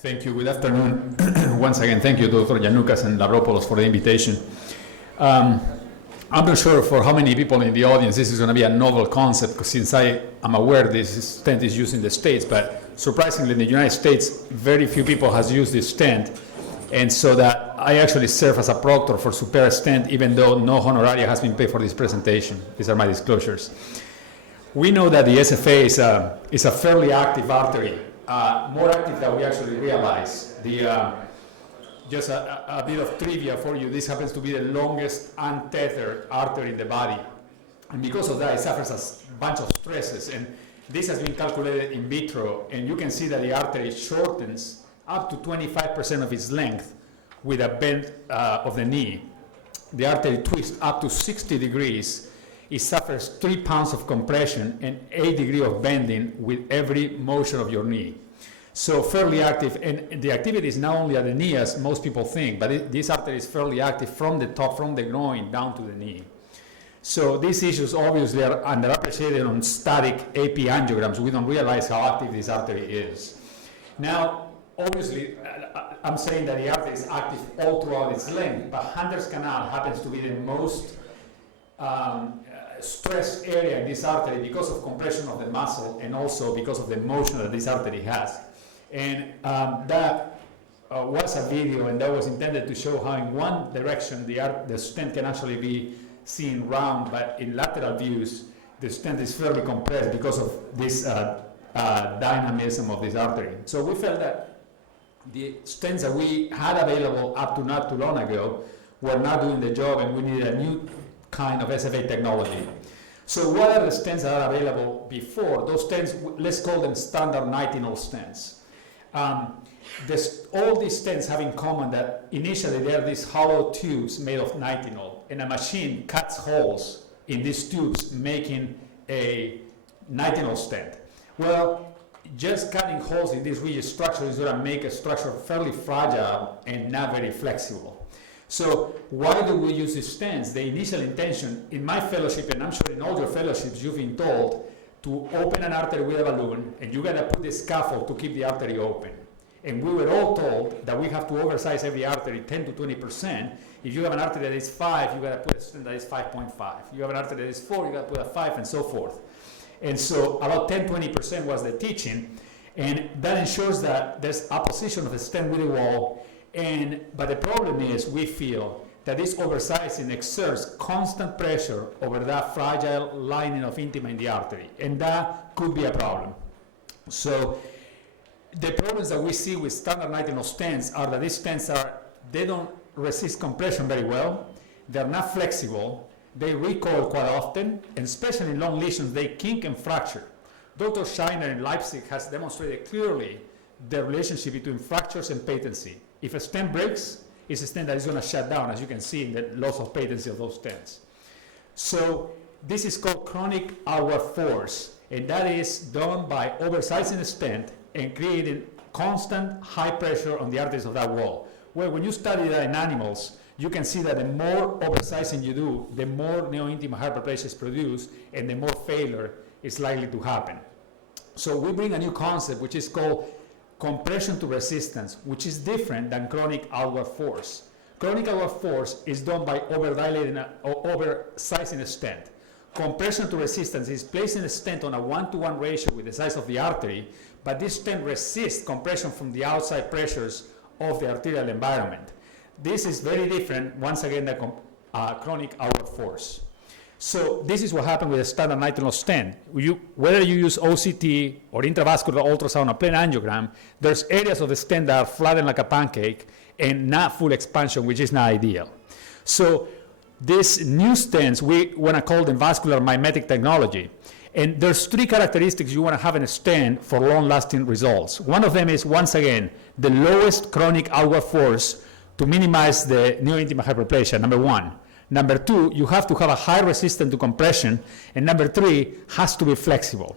Thank you. Good afternoon. Once again, thank you, Dr. Giannoukas and Lavropoulos, for the invitation. I'm not sure for how many people in the audience this is going to be a novel concept, since I am aware this stent is used in the States, but surprisingly in the United States, very few people has used this stent, and so that I actually serve as a proctor for Supera stent, even though no honoraria has been paid for this presentation. These are my disclosures. We know that the SFA is a fairly active artery, more active than we actually realize. Just a bit of trivia for you, this happens to be the longest untethered artery in the body. And because of that, it suffers a bunch of stresses. And this has been calculated in vitro, and you can see that the artery shortens up to 25% of its length with a bend of the knee. The artery twists up to 60 degrees. It suffers 3 pounds of compression and 8 degrees of bending with every motion of your knee. So fairly active, and the activity is not only at the knee as most people think, but this artery is fairly active from the top, from the groin down to the knee. So these issues obviously are underappreciated on static AP angiograms. We don't realize how active this artery is. Now, obviously, I'm saying that the artery is active all throughout its length, but Hunter's canal happens to be the most stressed area in this artery because of compression of the muscle and also because of the motion that this artery has. And that was a video, and that was intended to show how in one direction the stent can actually be seen round, but in lateral views, the stent is fairly compressed because of this dynamism of this artery. So we felt that the stents that we had available up to not too long ago were not doing the job, and we needed a new kind of SFA technology. So what are the stents that are available before? Those stents, let's call them standard nitinol stents. All these stents have in common that initially they are these hollow tubes made of nitinol, and a machine cuts holes in these tubes, making a nitinol stent. Well, just cutting holes in this rigid structure is going to make a structure fairly fragile and not very flexible. So why do we use these stents? The initial intention in my fellowship, and I'm sure in all your fellowships, you've been told to open an artery with a balloon, and you gotta put the scaffold to keep the artery open. And we were all told that we have to oversize every artery 10 to 20%. If you have an artery that is 5, you gotta put a stent that is 5.5. You have an artery that is 4, you gotta put a 5, and so forth. And so about 10-20% was the teaching, and that ensures that there's opposition of the stent with the wall. But the problem is, we feel that this oversizing exerts constant pressure over that fragile lining of intima in the artery, and that could be a problem. So the problems that we see with standard nitinol stents are that these stents they don't resist compression very well, they're not flexible, they recoil quite often, and especially in long lesions, they kink and fracture. Dr. Scheiner in Leipzig has demonstrated clearly the relationship between fractures and patency. If a stent breaks, it's a stent that is going to shut down, as you can see in the loss of patency of those stents. So this is called chronic outward force, and that is done by oversizing the stent and creating constant high pressure on the arteries of that wall. Well, when you study that in animals, you can see that the more oversizing you do, the more neointima hyperplasia is produced, and the more failure is likely to happen. So we bring a new concept, which is called compression to resistance, which is different than chronic outward force. Chronic outward force is done by over-dilating or oversizing a stent. Compression to resistance is placing a stent on a 1-to-1 ratio with the size of the artery, but this stent resists compression from the outside pressures of the arterial environment. This is very different, once again, than chronic outward force. So this is what happened with a standard nitinol stent. Whether you use OCT or intravascular ultrasound or plain angiogram, there's areas of the stent that are flattened like a pancake and not full expansion, which is not ideal. So these new stents, we want to call them vascular mimetic technology. And there's 3 characteristics you want to have in a stent for long-lasting results. One of them is, once again, the lowest chronic outward force to minimize the neointima hyperplasia, number 1. Number 2, you have to have a high resistance to compression. And number 3, has to be flexible.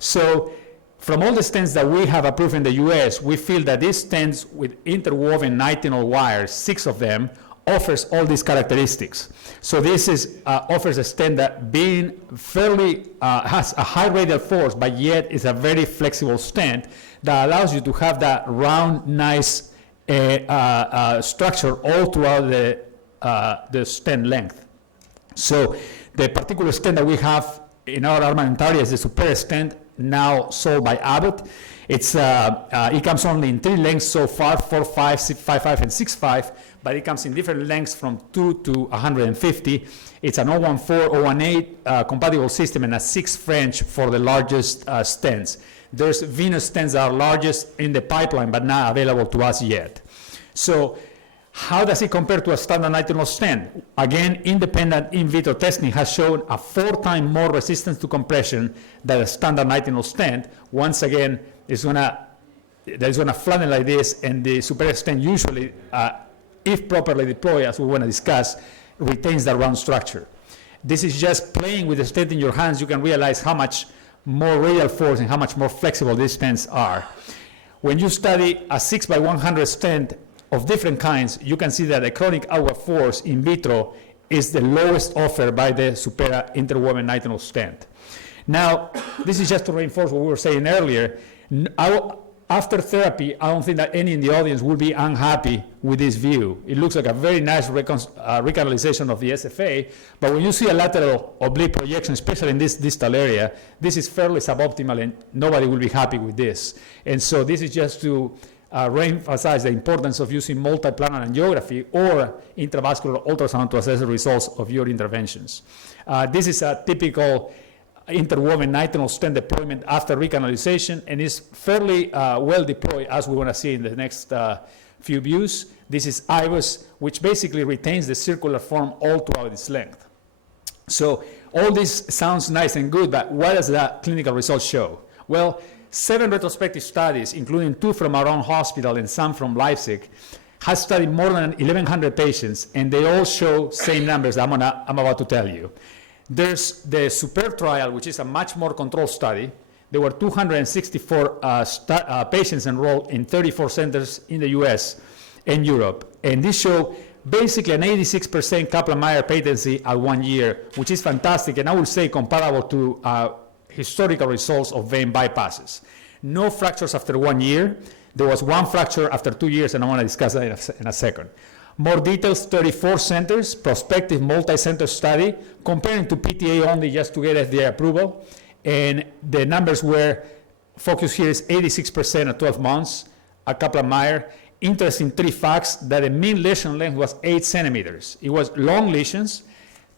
So from all the stents that we have approved in the US, we feel that these stents with interwoven nitinol wires, 6 of them, offers all these characteristics. So this is offers a stent that being fairly has a high radial force, but yet is a very flexible stent that allows you to have that round, nice structure all throughout the stent length. So the particular stent that we have in our armamentarium is the Supera stent, now sold by Abbott. It's it comes only in 3 lengths so far, 4.5, 6.55, and 6.5, but it comes in different lengths from 2 to 150. It's an 014, 018 compatible system and a 6 French for the largest stents. There's venous stents that are largest in the pipeline, but not available to us yet. So how does it compare to a standard nitinol stent? Again, independent in vitro testing has shown a 4 times more resistance to compression than a standard nitinol stent. Once again, there's gonna flatten like this, and the Supera stent usually, if properly deployed, as we want to discuss, retains that round structure. This is just playing with the stent in your hands. You can realize how much more radial force and how much more flexible these stents are. When you study a 6x100 stent of different kinds, you can see that the chronic outward force in vitro is the lowest offered by the Supera interwoven nitinol stent. Now, this is just to reinforce what we were saying earlier. After therapy, I don't think that any in the audience will be unhappy with this view. It looks like a very nice recanalization of the SFA, but when you see a lateral oblique projection, especially in this distal area, this is fairly suboptimal and nobody will be happy with this. And so this is just to re-emphasize the importance of using multiplanar angiography or intravascular ultrasound to assess the results of your interventions. This is a typical interwoven nitinol stent deployment after recanalization, and is fairly well deployed, as we want to see in the next few views. This is IVUS, which basically retains the circular form all throughout its length. So all this sounds nice and good, but what does that clinical results show? Well, 7 retrospective studies, including 2 from our own hospital and some from Leipzig, has studied more than 1,100 patients, and they all show same numbers that I'm about to tell you. There's the SUPER trial, which is a much more controlled study. There were 264 patients enrolled in 34 centers in the US and Europe. And this showed basically an 86% Kaplan-Meier patency at 1 year, which is fantastic, and I would say comparable to historical results of vein bypasses. No fractures after 1 year. There was 1 fracture after 2 years, and I want to discuss that in a second. More details, 34 centers, prospective multi-center study, comparing to PTA only just to get FDA approval. And the numbers were, focus here is 86% at 12 months, a Kaplan-Meier. Interesting 3 facts, that the mean lesion length was 8 centimeters. It was long lesions,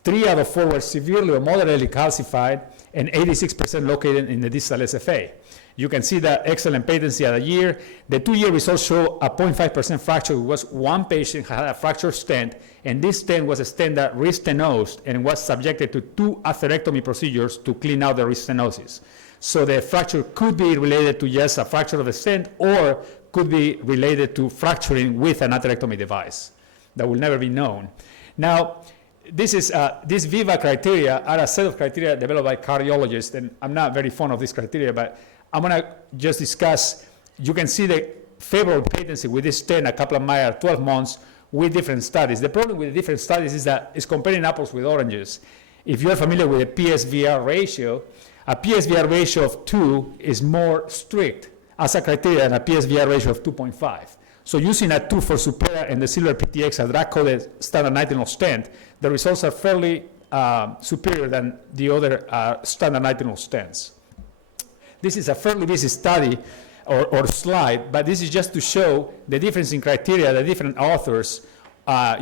3 out of 4 were severely or moderately calcified, and 86% located in the distal SFA. You can see that excellent patency at a year. The 2-year results show a 0.5% fracture. It was 1 patient had a fractured stent, and this stent was a stent that restenosed and was subjected to 2 atherectomy procedures to clean out the restenosis. So the fracture could be related to just a fracture of the stent, or could be related to fracturing with an atherectomy device. That will never be known. Now, these VIVA criteria are a set of criteria developed by cardiologists, and I'm not very fond of this criteria, but I'm going to just discuss. You can see the favorable patency with this stent, a Kaplan-Meier 12 months with different studies. The problem with the different studies is that it's comparing apples with oranges. If you're familiar with the PSVR ratio, a PSVR ratio of 2 is more strict as a criteria than a PSVR ratio of 2.5. So using a 2 for Supera and the Silver PTX, a drug-coded standard nitinol stent, the results are fairly superior than the other standard nitinol stents. This is a fairly busy study or slide, but this is just to show the difference in criteria that different authors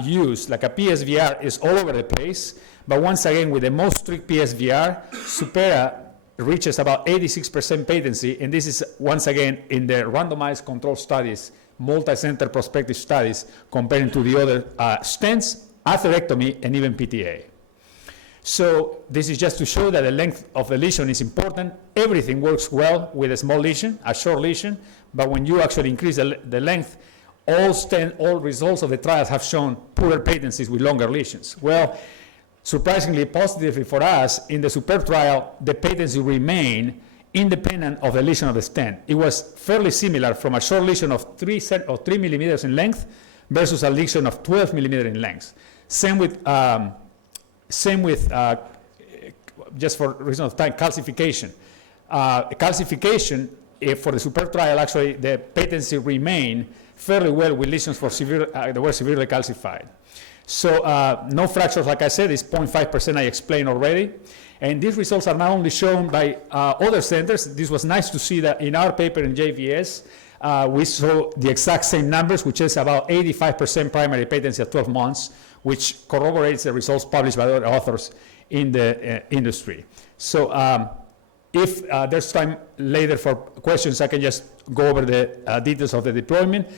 use. Like a PSVR is all over the place, but once again, with the most strict PSVR, Supera reaches about 86% patency, and this is once again in the randomized control studies, multi-center prospective studies, comparing to the other stents, atherectomy, and even PTA. So this is just to show that the length of the lesion is important. Everything works well with a small lesion, a short lesion, but when you actually increase the length, all results of the trials have shown poorer patencies with longer lesions. Well, surprisingly positively for us, in the SUPER trial, the patency remained independent of the lesion of the stent. It was fairly similar from a short lesion of 3 millimeters in length, versus a lesion of 12 millimeter in length. Same with just for reason of time, calcification. Calcification, for the Superb trial, actually the patency remained fairly well with lesions for that were severely calcified. So no fractures, like I said, is 0.5%, I explained already. And these results are not only shown by other centers. This was nice to see that in our paper in JVS, we saw the exact same numbers, which is about 85% primary patency at 12 months, which corroborates the results published by other authors in the industry. So if there's time later for questions, I can just go over the details of the deployment.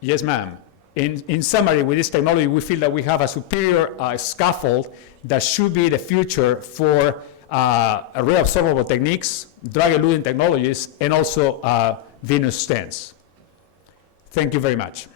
Yes, ma'am. In summary, with this technology, we feel that we have a superior scaffold that should be the future for reabsorbable techniques, drug-eluting technologies, and also venous stents. Thank you very much.